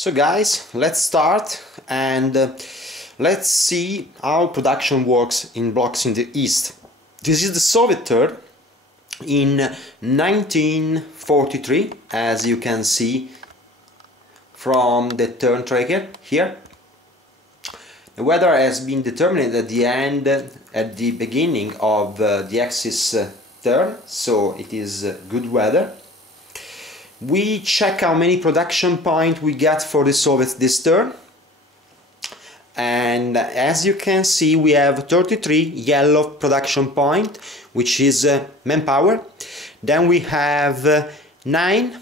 So guys, let's start and let's see how production works in Blocks in the East. This is the Soviet turn in 1943, as you can see from the turn tracker here. The weather has been determined at the beginning of the Axis turn, so it is good weather. We check how many production points we get for the Soviets this turn, and as you can see we have 33 yellow production point, which is manpower. Then we have 9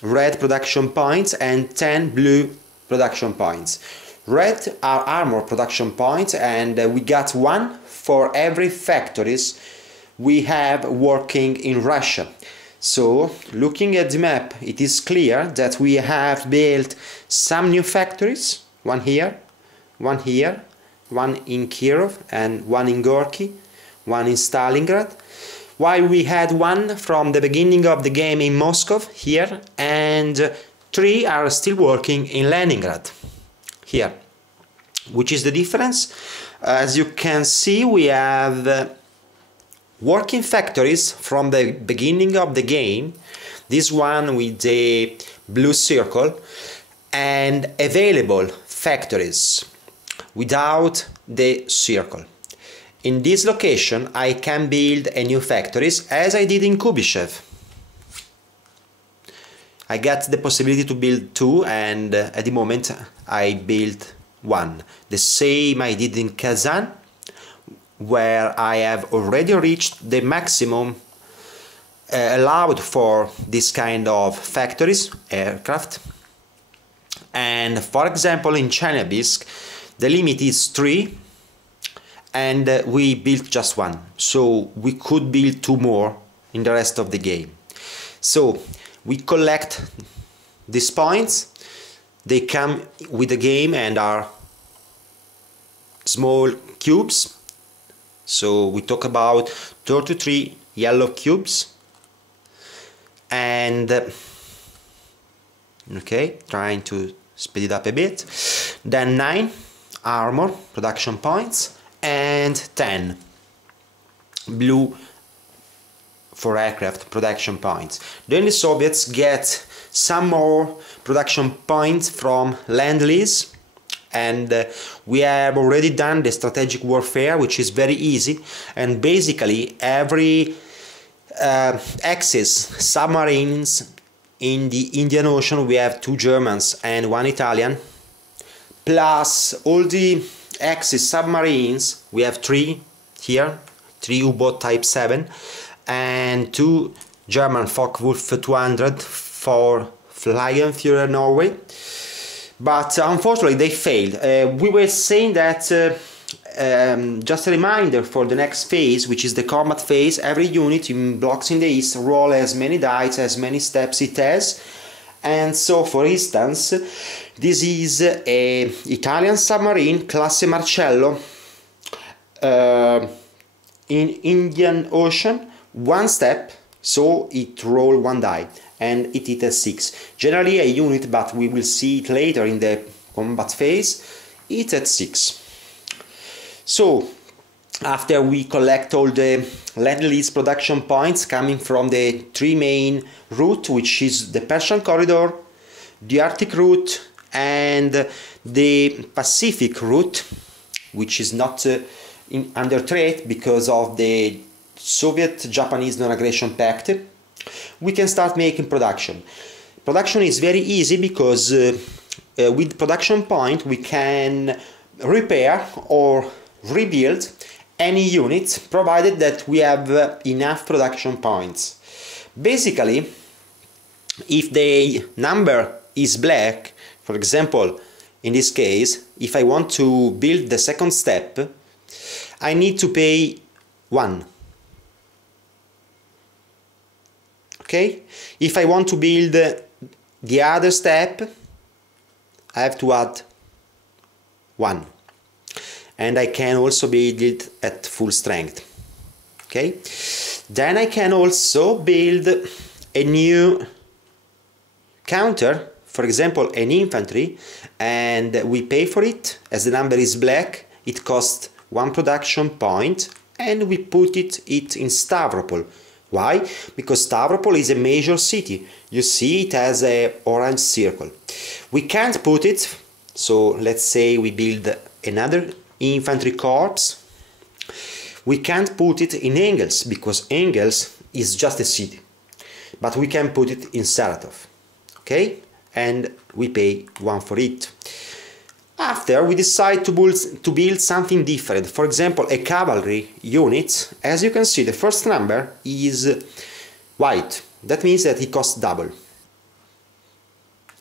red production points and 10 blue production points. Red are armor production points, and we got 1 for every factories we have working in Russia. So, looking at the map, it is clear that we have built some new factories, one here, one here, one in Kirov and one in Gorky, one in Stalingrad, while we had 1 from the beginning of the game in Moscow here, and 3 are still working in Leningrad here. Which is the difference? As you can see, we have working factories from the beginning of the game, this one with the blue circle, and available factories without the circle. In this location I can build a new factories, as I did in Kubyshev. I got the possibility to build 2, and at the moment I built 1. The same I did in Kazan, where I have already reached the maximum allowed for this kind of factories, aircraft. And for example in Chelyabinsk the limit is 3, and we built just 1, so we could build 2 more in the rest of the game. So we collect these points, they come with the game and are small cubes. So we talk about 33 yellow cubes, and okay, trying to speed it up a bit. Then 9 armor production points and 10 blue for aircraft production points. Then the Soviets get some more production points from Lend-Lease. And we have already done the strategic warfare, which is very easy, and basically every Axis submarines in the Indian Ocean, we have 2 Germans and 1 Italian, plus all the Axis submarines, we have 3 here, 3 U-boat Type 7 and 2 German Focke-Wulf 200 for Flygenführer Norway. But unfortunately they failed. We were saying that, just a reminder for the next phase, which is the combat phase, every unit in Blocks in the East roll as many dice, as many steps it has. And so for instance, this is a Italian submarine, Classe Marcello, in Indian Ocean, 1 step, so it roll 1 die. And it hit at 6. Generally a unit, but we will see it later in the combat phase, it's at 6. So after we collect all the Lend-Lease production points coming from the 3 main route, which is the Persian Corridor, the Arctic route and the Pacific route, which is not under threat because of the Soviet-Japanese non-aggression pact, we can start making production. Production is very easy because with production point we can repair or rebuild any unit, provided that we have enough production points. Basically, if the number is black, for example in this case, if I want to build the second step, I need to pay 1. Okay, if I want to build the other step, I have to add 1, and I can also build it at full strength. Okay, then I can also build a new counter for example, an infantry, and we pay for it, as the number is black, it costs 1 production point, and we put it in Stavropol. Why? Because Stavropol is a major city. You see it has an orange circle. We can't put it, so let's say we build another infantry corps. We can't put it in Engels, because Engels is just a city. But we can put it in Saratov. Okay? And we pay 1 for it. After, we decide to build something different. For example, a cavalry unit. As you can see, the first number is white. That means that it costs double.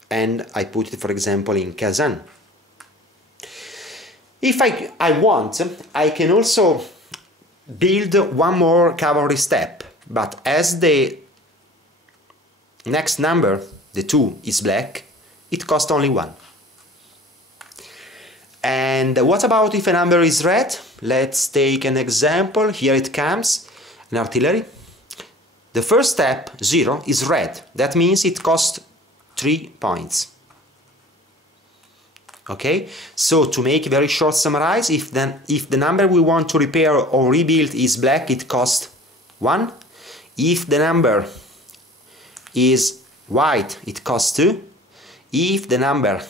And I put it, for example, in Kazan. If I want, I can also build one more cavalry step. But as the next number, the 2, is black, it costs only 1. And what about if a number is red? Let's take an example. Here it comes, an artillery. The first step, 0, is red. That means it costs 3 points. Okay, so to make a very short summarize, if the number we want to repair or rebuild is black, it costs 1. If the number is white, it costs 2. If the number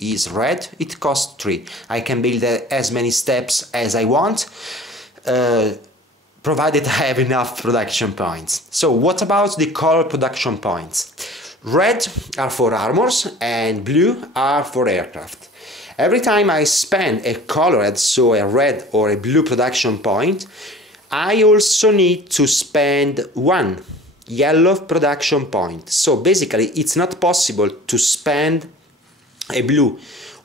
is red, it costs 3. I can build as many steps as I want, provided I have enough production points. So what about the color production points? Red are for armors and blue are for aircraft. Every time I spend a colored, so a red or a blue production point, I also need to spend 1 yellow production point. So basically it's not possible to spend a blue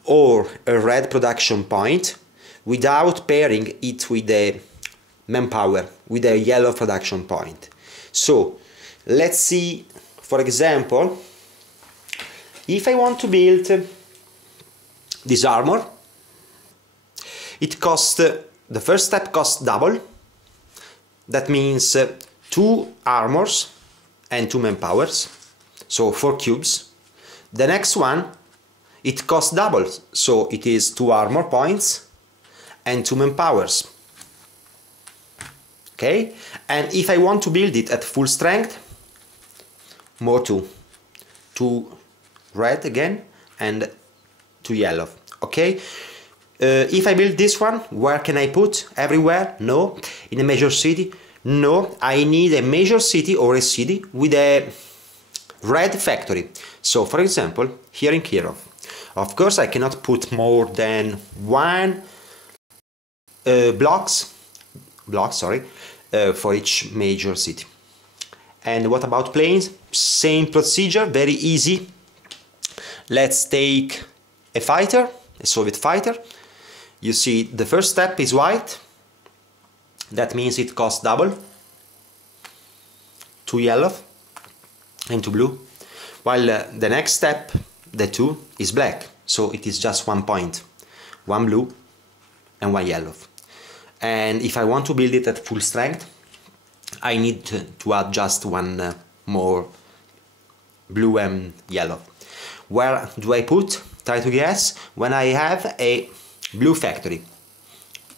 or a red production point without pairing it with a manpower, with a yellow production point. So let's see, for example, if I want to build this armor, it costs, the first step costs double. That means 2 armors and 2 manpowers, so 4 cubes. The next one, it costs double, so it is 2 armor points and 2 manpowers. Okay, and if I want to build it at full strength, more 2 red again and 2 yellow. Okay, if I build this one, where can I put? Everywhere? No. In a major city? No. I need a major city or a city with a red factory. So for example, here in Kirov. Of course I cannot put more than 1 blocks for each major city. And what about planes? Same procedure, very easy. Let's take a fighter, a Soviet fighter. You see the first step is white. That means it costs double. 2 yellow and 2 blue. While the next step, the 2, is black. So it is just 1 point. 1 blue and 1 yellow. And if I want to build it at full strength, I need to add just 1 more blue and yellow. Where do I put? Try to guess. When I have a blue factory,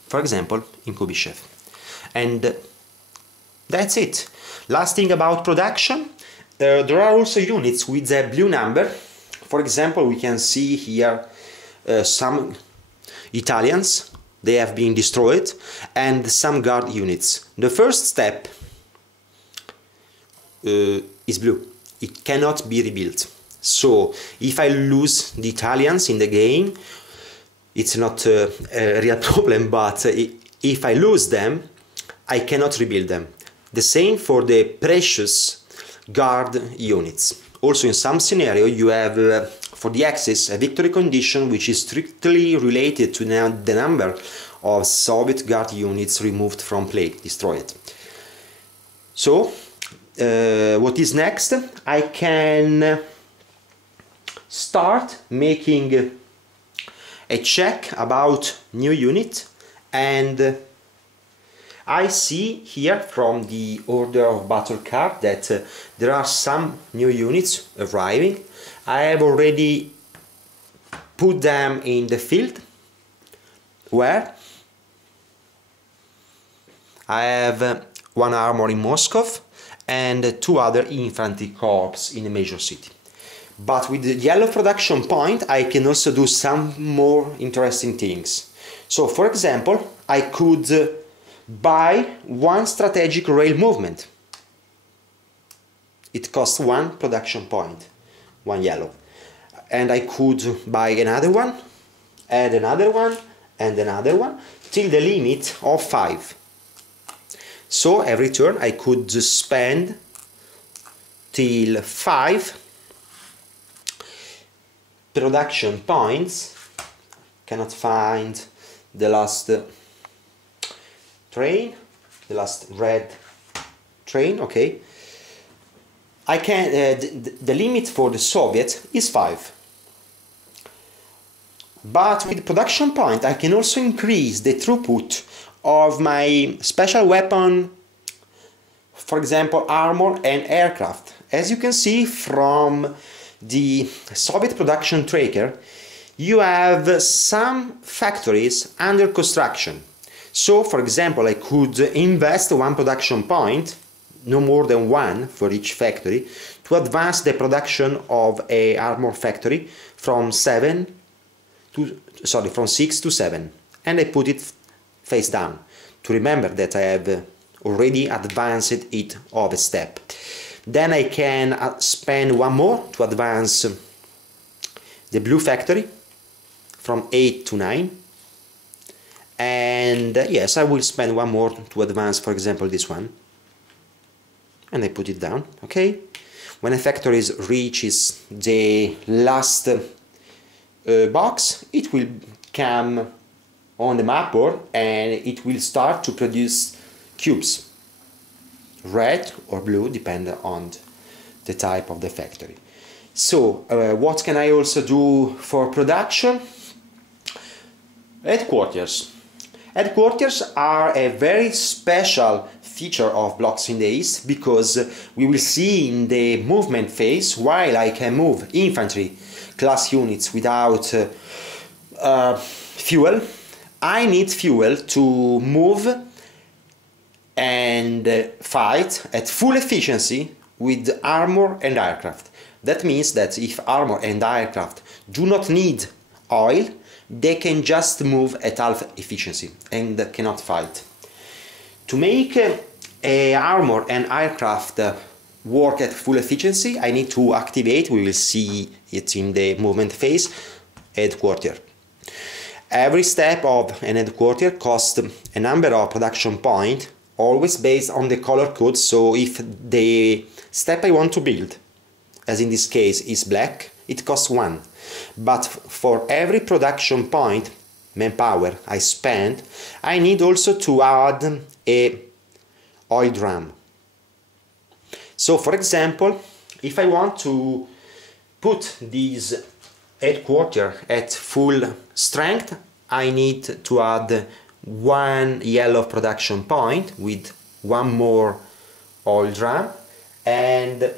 for example in Kubyshev. And that's it. Last thing about production, there are also units with a blue number. For example, we can see here some Italians, they have been destroyed, and some guard units. The first step is blue. It cannot be rebuilt. So if I lose the Italians in the game, it's not a real problem, but if I lose them, I cannot rebuild them. The same for the precious guard units. Also in some scenario you have for the Axis a victory condition which is strictly related to the number of Soviet guard units removed from play, destroyed. So what is next? I can start making a check about new unit, and I see here from the order of battle card that there are some new units arriving. I have already put them in the field where I have one armor in Moscow and 2 other infantry corps in a major city. But with the yellow production point I can also do some more interesting things. So for example, I could buy one strategic rail movement. It costs 1 production point, 1 yellow. And I could buy another one, add another one, and another one, till the limit of 5. So every turn I could spend till 5 production points. Cannot find the last train, the last red train, okay. I can the limit for the Soviet is 5. But with production point I can also increase the throughput of my special weapon, for example armor and aircraft. As you can see from the Soviet production tracker, you have some factories under construction. So for example I could invest 1 production point, no more than 1 for each factory, to advance the production of a armor factory from 6 to 7, and I put it face down to remember that I have already advanced it of a step. Then I can spend 1 more to advance the blue factory from 8 to 9, and yes, I will spend 1 more to advance, for example, this one, and I put it down, okay. When a factory reaches the last box, it will come on the map board and it will start to produce cubes, red or blue, depending on the type of the factory. So what can I also do for production? Headquarters. Headquarters are a very special feature of Blocks in the East, because we will see in the movement phase, while I can move infantry class units without fuel, I need fuel to move and fight at full efficiency with armor and aircraft. That means that if armor and aircraft do not need oil, they can just move at half efficiency and cannot fight. To make a armor and aircraft work at full efficiency, I need to activate, we will see it in the movement phase, headquarter. Every step of an headquarter costs a number of production points, always based on the color code. So if the step I want to build, as in this case, is black, it costs 1. But for every production point, manpower, I spend, I need also to add a oil drum. So for example, if I want to put this headquarter at full strength, I need to add 1 yellow production point with 1 more oil drum and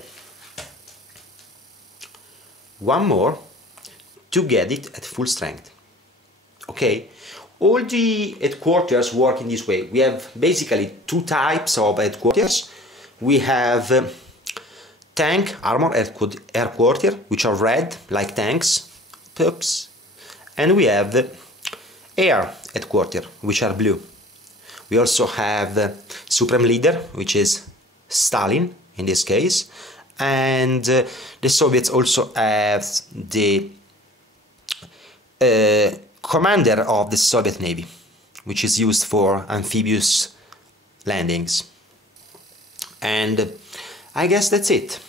1 more to get it at full strength. Okay, all the headquarters work in this way. We have basically 2 types of headquarters. We have tank armor headquarters, which are red, like tanks, pups, and we have air headquarters, which are blue. We also have Supreme Leader, which is Stalin in this case, and the Soviets also have the commander of the Soviet Navy, which is used for amphibious landings. And I guess that's it.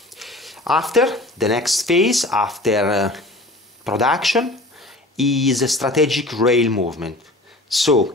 After, the next phase after production is a strategic rail movement. So